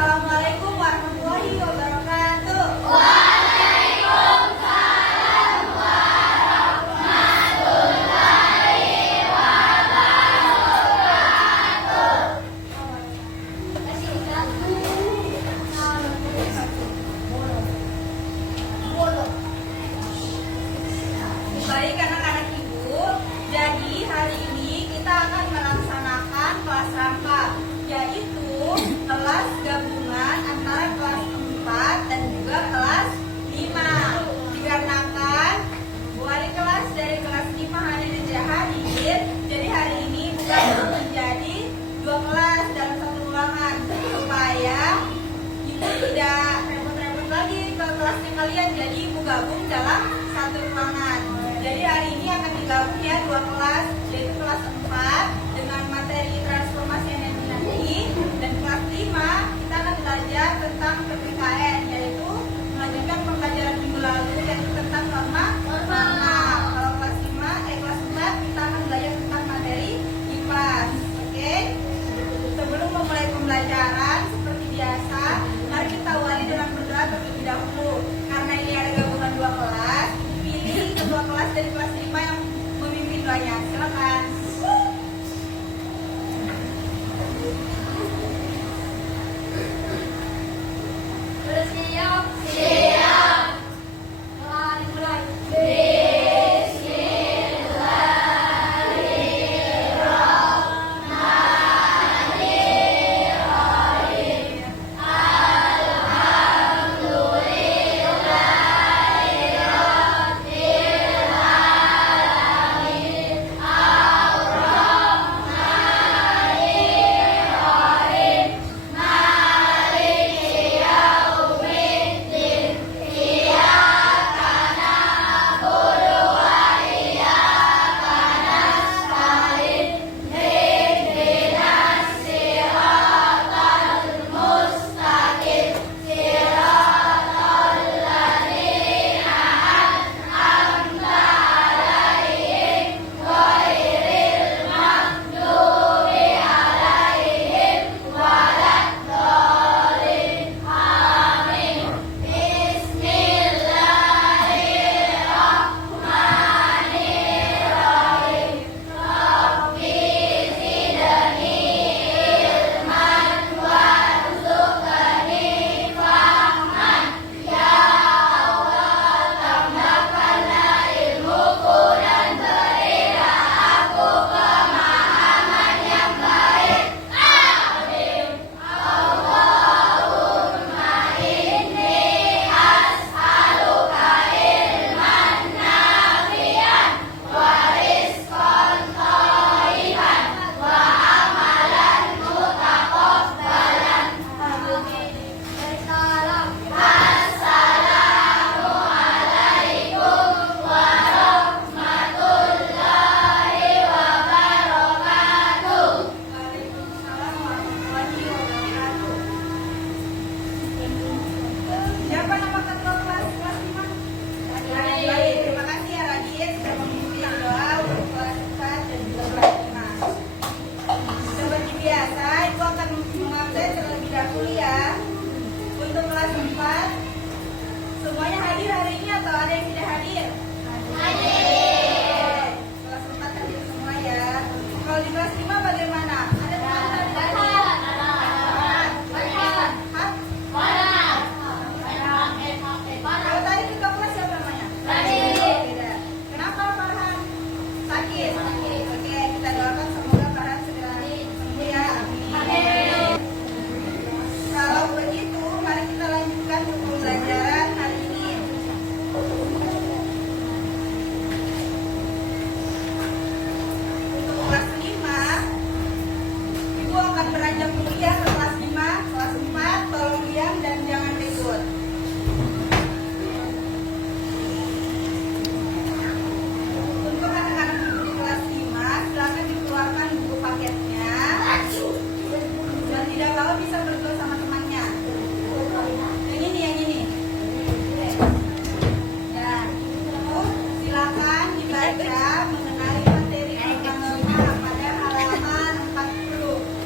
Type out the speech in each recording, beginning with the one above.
Assalamualaikum warahmatullahi wabarakatuh. Baik anak-anak ibu, jadi hari ini kita akan melaksanakan kelas rangka, yaitu kelas gabungan antara kelas 4 dan juga kelas 5. Dikarenakan wali kelas dari kelas 5 hari ini tidak hadir, jadi hari ini bukan menjadi 2 kelas dalam satu ruangan, supaya ibu tidak repot-repot lagi ke kelasnya kalian, jadi ibu gabung dalam satu ruangan. Jadi hari ini akan digabung ya 2 kelas, yaitu kelas 4 dengan materi transformasi energi nanti, dan kelas 5 kita akan belajar tentang PPKN, yaitu melanjutkan pembelajaran minggu lalu yaitu tentang norma. Kalau kelas 4 kita akan belajar tentang materi IPA. Oke? Sebelum memulai pembelajaran seperti biasa, mari kita awali dengan berdoa terlebih dahulu. Karena ini ada gabungan 2 kelas, pilih kedua kelas dari kelas 5 yang memimpin doanya. Silakan. Sudah siap? Siap. Mulai. Waalaikumsalam warahmatullahi wabarakatuh. Siapa nama ketua kelas 5? Baik, terima kasih ya Radit sudah memimpin doa untuk kelas 4 dan juga kelas 5. Seperti biasa, Ibu akan mengupdate terlebih dahulu ya. Untuk kelas 4, semuanya hadir hari ini atau ada yang tidak hadir? Hadir. Kelas 4 hadir semua ya. Kalau di kelas 5 bagaimana? Ada teman-teman yang hadir? Hah? Kalau tadi ketua kelas siapa namanya? Beda. Kenapa Farhan? Sakit. Oke, kita doakan semoga Farhan segera sembuh ya. Amin. Kalau begitu, mari kita lanjutkan pembelajaran hari ini. Untuk kelas 5, Ibu akan beranjak mulia ke kelas 5, kelas 4, tolong diam dan jangan ribut. Untuk anak-anak ibu di kelas 5, silakan dikeluarkan buku paketnya. Dan tidak apa-apa bisa berdua sama temannya. Yang ini. Dan silakan dibaca mengenai materi pertama pada halaman 40.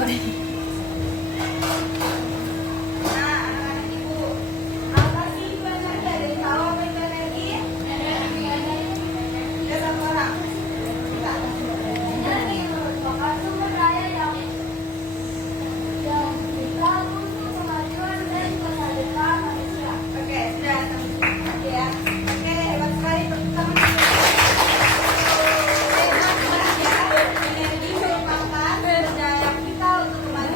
Nah, anak-anak ibu, apa sih itu energi? Ada yang tahu apa itu energi? Ada satu orang? Enggak. Energi merupakan sumber daya yang bisa untuk kemajuan dan kesejahteraan manusia. Oke, sudah teman-teman ya. Oke, hebat sekali pertama. Hebat banget ya. Energi merupakan sumber daya kita untuk kemajuan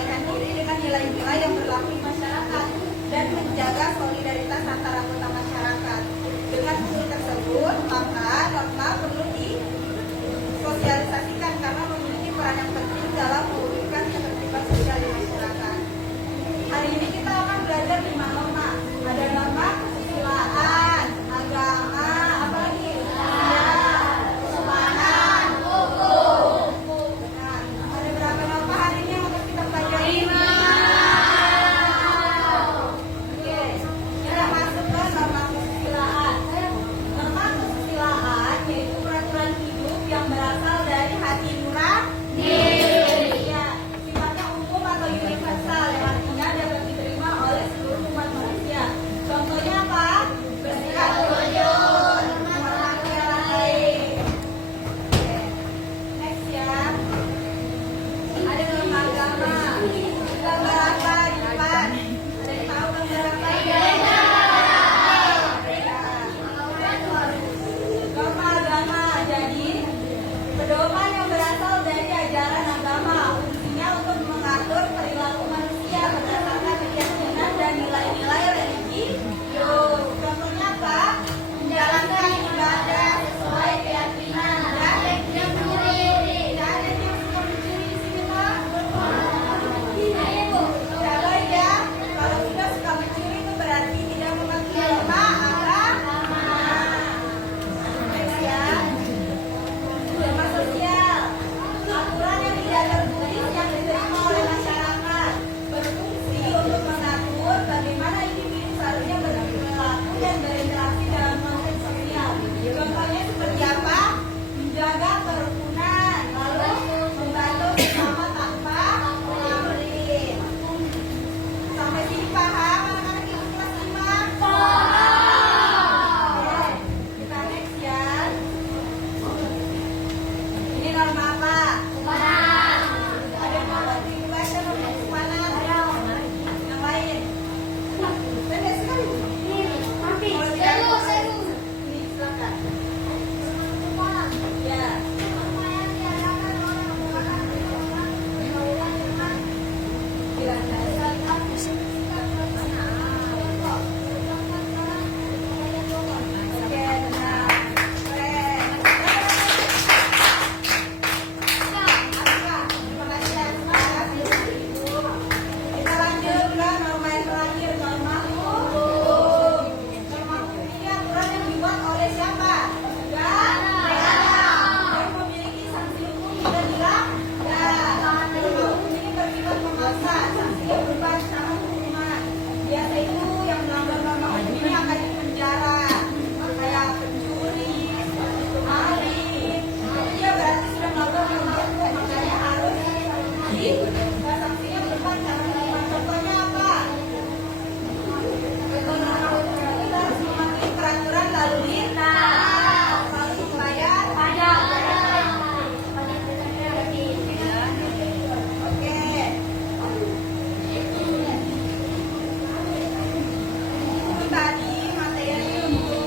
menyesuaikan diri dengan nilai-nilai yang berlaku di masyarakat dan menjaga solidaritas antara anggota masyarakat. Dengan usul tersebut, maka norma perlu disosialisasikan karena memiliki peran yang penting dalam mewujudkan ketertiban sosial di masyarakat. Hari ini kita akan belajar 5 norma. Ada norma kesusilaan, agama, apa lagi? Kesopanan, hukum. Nah, ada berapa norma hari ini yang harus kita pelajari? 5. Oke, kita masuk ke norma kesusilaan. Norma kesusilaan yaitu peraturan hidup yang berasal dari hati nurani. Ya, sifatnya umum atau universal yang artinya dapat diterima oleh seluruh umat manusia. Contohnya apa? Bersikap jujur, menghormati orang lain. Oke, next ya. Ada norma agama. Gambar apa di depan? Ada yang tahu gambar apa? Norma agama. Jadi pedoman yang berasal dari ajaran agama, fungsinya untuk mengatur perilaku manusia berdasarkan keyakinan dan nilai-nilai religius. Contohnya apa? Menjalankan ibadah sesuai keyakinan dan tidak mencuri. Tidak ada yang suka mencuri di sini, Pak? Kalau ya, kalau sudah suka mencuri itu berarti tidak mematuhi norma agama. Next ya. Norma sosial, aturan yang tidak tertulis yang diterima oleh masyarakat, berfungsi untuk mengatur bagaimana individu seharusnya berperilaku dan berinteraksi dalam konteks sosial. Contohnya seperti apa? Menjaga kerukunan, lalu membantu sesama tanpa pamrih. Sampai sini paham anak-anak yang kelas 5? Oke, kita next ya. Ini norma apa? Ada yang mau dibaca norma kesopanan? Yang lain? Pendek sekali. Kalau tidak, ini silakan. Ya. Oke, benar. Keren. Kita lanjut ke norma yang terakhir, norma hukum. Norma hukum ini aturan yang dibuat oleh siapa? Negara. Dan memiliki sanksi hukum hingga dilanggar. Norma hukum ini bersifat memaksa, sanksinya berupa ancaman hukuman. Biasa itu yang melanggar norma hukum ini akan dipenjara. Kayak pencuri, maling. Dia berarti sudah melanggar norma hukum, makanya harus sanksinya berupa ancaman hukuman. Contohnya apa? Contoh norma hukum kita harus mematuhi peraturan lalu lintas, lalu membayar pajak. Oke. Itu tadi materi untuk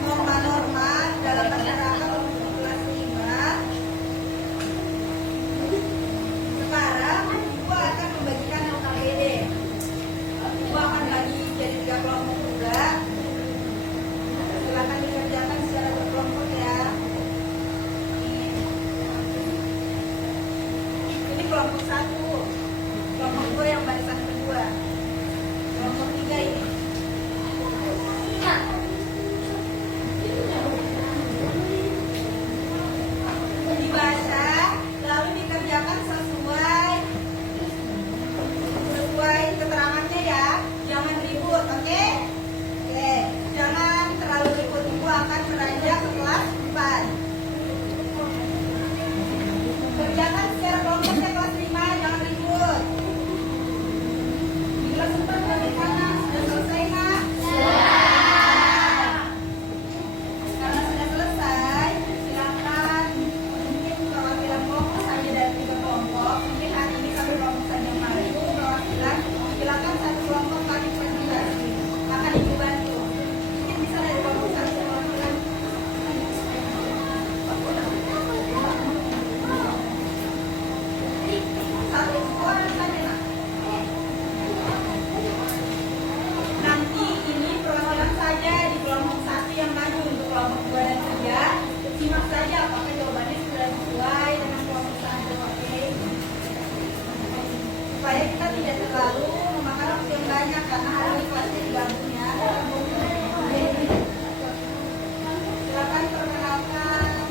norma-norma dalam masyarakat untuk kelas 5. karena hari ini kelasnya digabung ya. Silakan perkenalkan.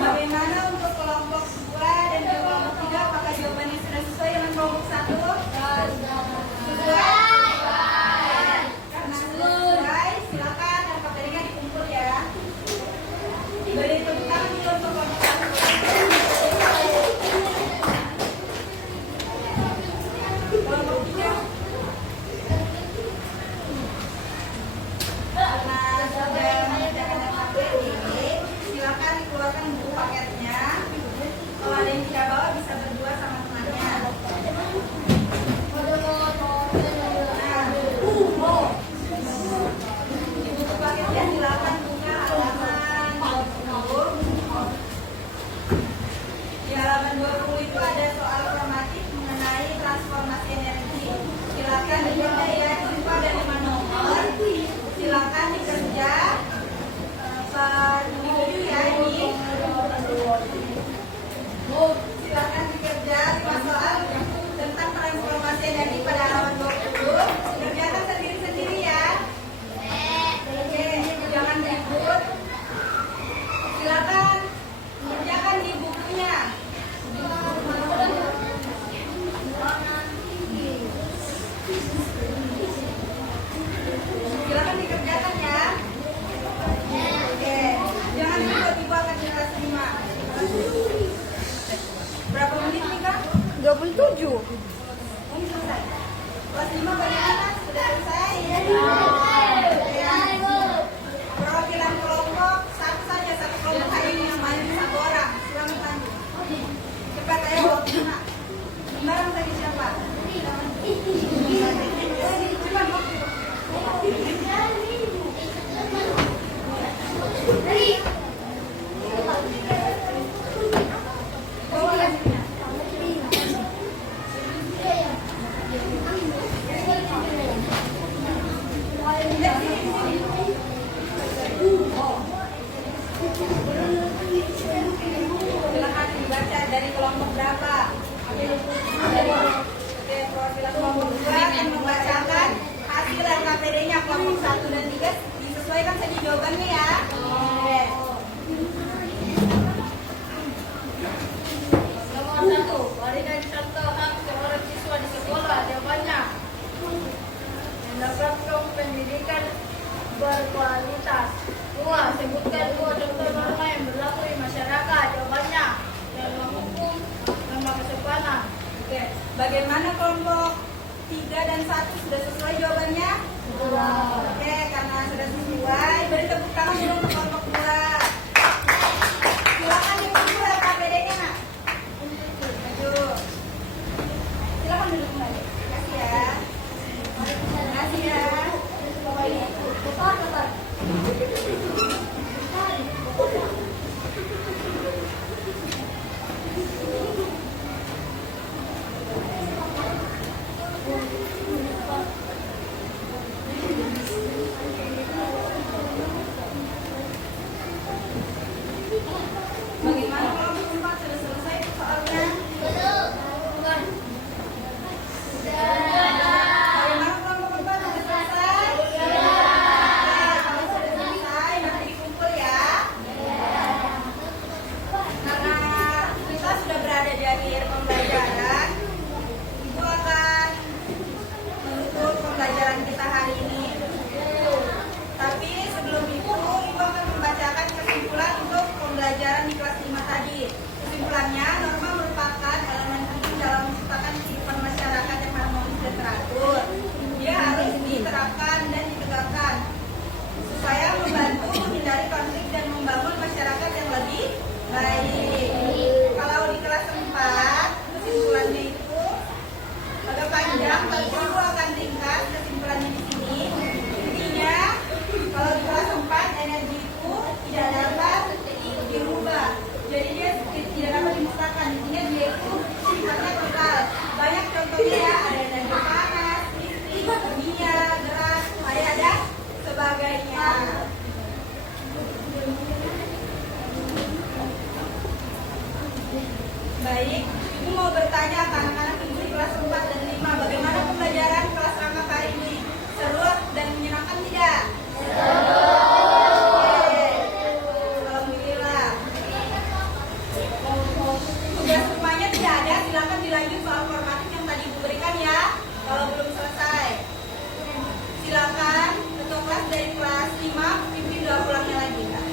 Bagaimana untuk kelompok 2 dan kelompok 3? Apakah jawabannya sudah sesuai dengan kelompok 1? Sesuai? Karena sudah sesuai, silakan LKPD-nya dikumpul ya. Beri tepuk tangan dulu untuk kelompok 1. Kelompok 3. Karena sudah mengerjakan LKPD, silakan dikeluarkan buku paketnya. Kalau ada yang tidak bawa bisa berdua sama temannya. Di buku paketnya silakan buka halaman 20. Di halaman 20 itu ada soal formatif mengenai transformasi energi. Silakan dibaca ya, itu ada 5 nomor. Silakan dikerja per individu ya ini. Silakan dikerja 5 soal tentang transformasi energi pada halaman 20. Kerjakan sendiri-sendiri ya. Oke, jangan ribut. Silakan kerjakan di bukunya. Silakan dikerjakan ya. Oke, jangan tiba-tiba akan kelas 5. Berapa menit nih Kak? 27. Ini selesai. Kelas 5 bagaimana? Sudah selesai? Ya. Perwakilan kelompok satu saja, satu kelompok hari ini yang main 1 orang. Silakan tanya. Cepat ayo waktunya. Barang tadi siapa? Cepat waktu. Bawa hasilnya. Silakan dibaca dari kelompok berapa? Oke, perwakilan kelompok 2 akan membacakan hasil LKPD-nya kelompok 1 dan 3 disesuaikan saja jawabannya ya. Oke. Nomor 1, waringan serta hak seorang siswa di sekolah. Jawabannya mendapatkan pendidikan berkualitas. 2, sebutkan 2 contoh norma yang berlaku di masyarakat. Jawabannya norma hukum, norma kesopanan. Oke. Bagaimana kelompok 3 dan 1 sudah sesuai jawabannya? Oke, karena sudah sesuai, beri tepuk tangan dulu untuk kelompok 2. Silakan dikumpul LKPD-nya, Nak. Maju. Silakan duduk kembali. Terima kasih ya. Terima kasih ya. Kalau belum selesai, silakan ketua kelas dari kelas 5 pimpin doa pulangnya lagi. Kak.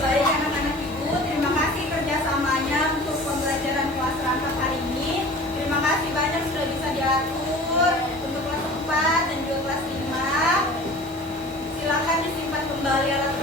Baik anak-anak ibu, terima kasih kerjasamanya untuk pembelajaran kelas rangkap hari ini. Terima kasih banyak sudah bisa diatur untuk kelas 4 dan juga kelas 5. Silakan disimpan kembali alat